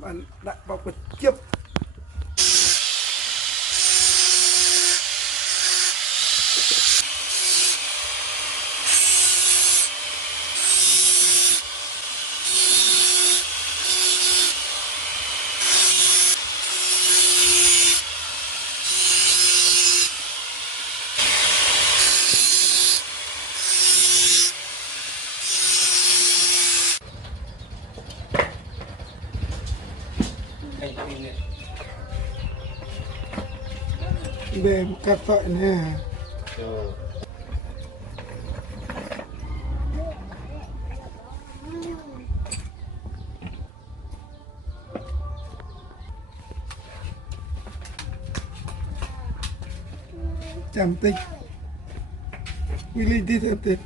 bạn đại bọc vật chiếp về một cặp vợ nè cantik pilih di titik